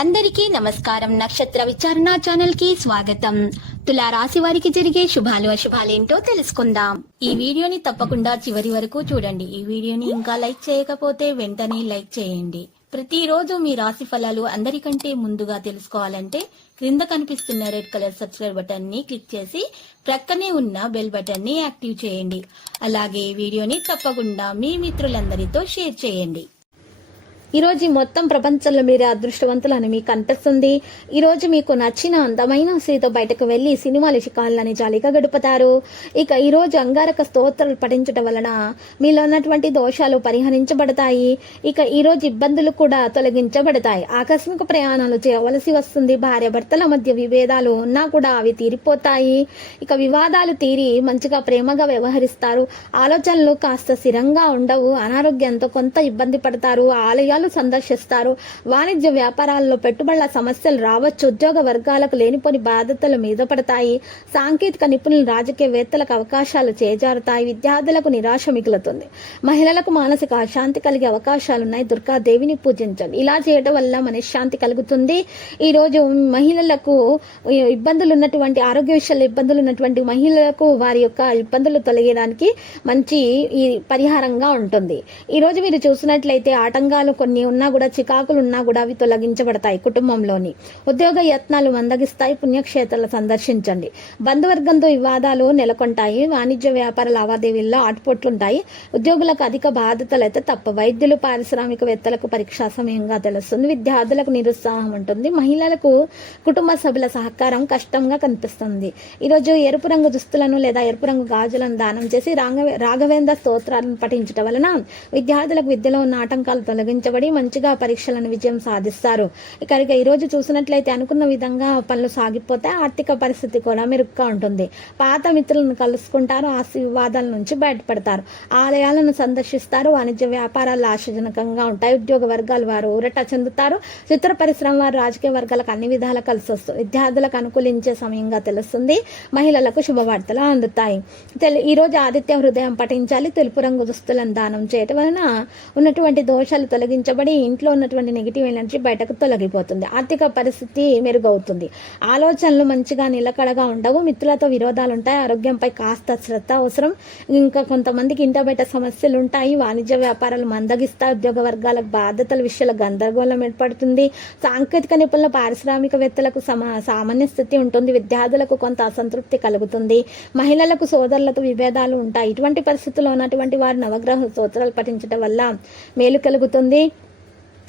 అందరికీ నమస్కారం. నక్షత్ర విచారణ ఛానల్ కి స్వాగతం. తులా రాశి వారికి జరిగే శుభాలు అశుభాలేంటో తెలుసుకుందాం. ఈ వీడియోని తప్పకుండా చివరి వరకు చూడండి. ఈ వీడియోని ఇంకా లైక్ చేయకపోతే వెంటనే లైక్ చేయండి. ప్రతిరోజు మీ రాశి ఫలాలు అందరికంటే ముందుగా తెలుసుకోవాలంటే క్రింద కనిపిస్తున్న రెడ్ కలర్ సబ్స్క్రైబ్ బటన్ ని క్లిక్ చేసి ప్రక్కనే ఉన్న బెల్ బటన్ ని యాక్టివ్ చేయండి. అలాగే ఈ వీడియోని తప్పకుండా మీ మిత్రులందరితో షేర్ చేయండి. ఈ రోజు మొత్తం ప్రపంచంలో మీరే అదృష్టవంతులని మీకు అనిపిస్తుంది. ఈ రోజు మీకు నచ్చిన అందమైన స్త్రీతో బయటకు వెళ్లి సినిమాల శిఖాలని జాలీగా గడుపుతారు. ఇక ఈ రోజు అంగారక స్తోత్రాలు పఠించడం వలన మీలో ఉన్నటువంటి దోషాలు పరిహరించబడతాయి. ఇక ఈ రోజు ఇబ్బందులు కూడా తొలగించబడతాయి. ఆకస్మిక ప్రయాణాలు చేయవలసి వస్తుంది. భార్యాభర్తల మధ్య విభేదాలు ఉన్నా కూడా అవి తీరిపోతాయి. ఇక వివాదాలు తీరి మంచిగా ప్రేమగా వ్యవహరిస్తారు. ఆలోచనలు కాస్త స్థిరంగా ఉండవు. అనారోగ్యంతో కొంత ఇబ్బంది పడతారు. ఆలయాలు సందర్శిస్తారు. వాణిజ్య వ్యాపారాల్లో పెట్టుబడుల సమస్యలు రావచ్చు. ఉద్యోగ వర్గాలకు లేనిపోని బాధ్యతలు మీద పడతాయి. సాంకేతిక నిపుణులు రాజకీయవేత్తలకు అవకాశాలు చేజారుతాయి. విద్యార్థులకు నిరాశ మిగులుతుంది. మహిళలకు మానసిక అశాంతి కలిగే అవకాశాలున్నాయి. దుర్గాదేవిని పూజించండి. ఇలా చేయడం వల్ల మనశ్శాంతి కలుగుతుంది. ఈ రోజు మహిళలకు ఇబ్బందులు ఉన్నటువంటి ఆరోగ్య విషయాల్లో ఇబ్బందులు ఉన్నటువంటి మహిళలకు వారి యొక్క ఇబ్బందులు తొలగడానికి మంచి ఈ పరిహారంగా ఉంటుంది. ఈ రోజు మీరు చూసినట్లయితే ఆటంకాలు కొన్ని ఉన్నా కూడా, చికాకులు ఉన్నా కూడా అవి తొలగించబడతాయి. కుటుంబంలోని ఉద్యోగ యత్నాలు మందగిస్తాయి. పుణ్యక్షేత్రాలు సందర్శించండి. బంధువర్గంతో వివాదాలు నెలకొంటాయి. వాణిజ్య వ్యాపార లావాదేవీల్లో ఆటుపోట్లుంటాయి. ఉద్యోగులకు అధిక బాధ్యతలు అయితే తప్ప. వైద్యులు పారిశ్రామికవేత్తలకు పరీక్షా సమయంగా తెలుస్తుంది. విద్యార్థులకు నిరుత్సాహం ఉంటుంది. మహిళలకు కుటుంబ సభ్యుల సహకారం కష్టంగా కనిపిస్తుంది. ఈరోజు ఎరుపు రంగు దుస్తులను లేదా ఎరుపు రంగు గాజులను దానం చేసి రాఘవేంద్ర స్తోత్రాలను పఠించడం వలన విద్యార్థులకు విద్యలో ఉన్న ఆటంకాలు తొలగించబడి మంచిగా పరీక్షలను విజయం సాధిస్తారు. ఇక ఈ రోజు చూసినట్లయితే అనుకున్న విధంగా పనులు సాగిపోతే ఆర్థిక పరిస్థితి కూడా మెరుగ్గా ఉంటుంది. పాత మిత్రులను కలుసుకుంటారు. ఆస్తి వివాదాల నుంచి బయటపడతారు. ఆలయాలను సందర్శిస్తారు. వాణిజ్య వ్యాపారాలు ఆశాజనకంగా ఉంటాయి. ఉద్యోగ వర్గాల వారు ఊరట చెందుతారు. చిత్ర పరిశ్రమ వారు రాజకీయ వర్గాలకు అన్ని విధాలా కలిసి వస్తుంది. విద్యార్థులకు అనుకూలించే సమయంగా తెలుస్తుంది. మహిళలకు శుభవార్తలు అందుతాయి. ఈ రోజు ఆదిత్య హృదయం పఠించాలి. తెలుపు రంగు దుస్తులను దానం చేయటం వలన ఉన్నటువంటి దోషాలు తొలగించబడి ఇంట్లో ఉన్నటువంటి నెగిటివ్ ఎనర్జీ బయటకు తొలగిపోతుంది. ఆర్థిక పరిస్థితి మెరుగవుతుంది. ఆలోచనలు మంచిగా నిలకడగా ఉండవు. మిత్రులతో విరోధాలు ఉంటాయి. ఆరోగ్యంపై కాస్త శ్రద్ధ అవసరం. ఇంకా కొంతమందికి ఇంట బయట సమస్యలు ఉంటాయి. వాణిజ్య వ్యాపారాలు మందగిస్తాయి. ఉద్యోగ వర్గాలకు బాధ్యతల విషయాల గందరగోళం ఏర్పడుతుంది. సాంకేతిక నిపుణుల పారిశ్రామికవేత్తలకు సామాన్య స్థితి ఉంటుంది. విద్యార్థులకు కొంత అసంతృప్తి కలుగుతుంది. మహిళలకు సోదరులతో విభేదాలు ఉంటాయి. ఇటువంటి పరిస్థితుల్లో ఉన్నటువంటి వారు నవగ్రహ స్తోత్రాలు పఠించడం వల్ల మేలు కలుగుతుంది.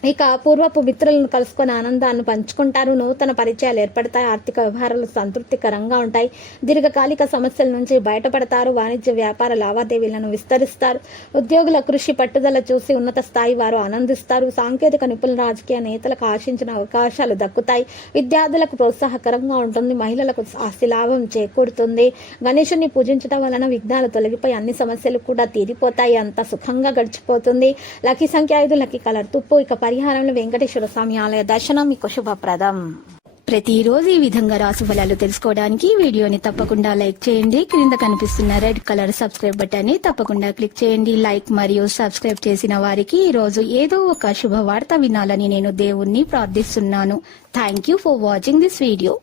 ఇక పూర్వపు మిత్రులను కలుసుకొని ఆనందాన్ని పంచుకుంటారు. నూతన పరిచయాలు ఏర్పడతాయి. ఆర్థిక వ్యవహారాలు సంతృప్తికరంగా ఉంటాయి. దీర్ఘకాలిక సమస్యల నుంచి బయటపడతారు. వాణిజ్య వ్యాపార లావాదేవీలను విస్తరిస్తారు. ఉద్యోగుల కృషి పట్టుదల చూసి ఉన్నత స్థాయి వారు ఆనందిస్తారు. సాంకేతిక నిపుణుల రాజకీయ నేతలకు ఆశించిన అవకాశాలు దక్కుతాయి. విద్యార్థులకు ప్రోత్సాహకరంగా ఉంటుంది. మహిళలకు ఆస్తి లాభం చేకూరుతుంది. గణేశుని పూజించడం వలన విఘ్నాలు తొలగిపోయి అన్ని సమస్యలు కూడా తీరిపోతాయి. అంత సుఖంగా గడిచిపోతుంది. లక్కీ సంఖ్య 5, లక్కీ కలర్ తుప్పు. ఇక పరిహారంలో వెంకటేశ్వర స్వామి ఆలయ దర్శనం మీకు శుభప్రదం. ప్రతిరోజు ఈ విధంగా రాశి ఫలాలు తెలుసుకోవడానికి వీడియోని తప్పకుండా లైక్ చేయండి. క్రింద కనిపిస్తున్న రెడ్ కలర్ సబ్స్క్రైబ్ బటన్ ని తప్పకుండా క్లిక్ చేయండి. లైక్ మరియు సబ్స్క్రైబ్ చేసిన వారికి ఈ రోజు ఏదో ఒక శుభవార్త వినాలని నేను దేవుణ్ణి ప్రార్థిస్తున్నాను. Thank you for watching this video.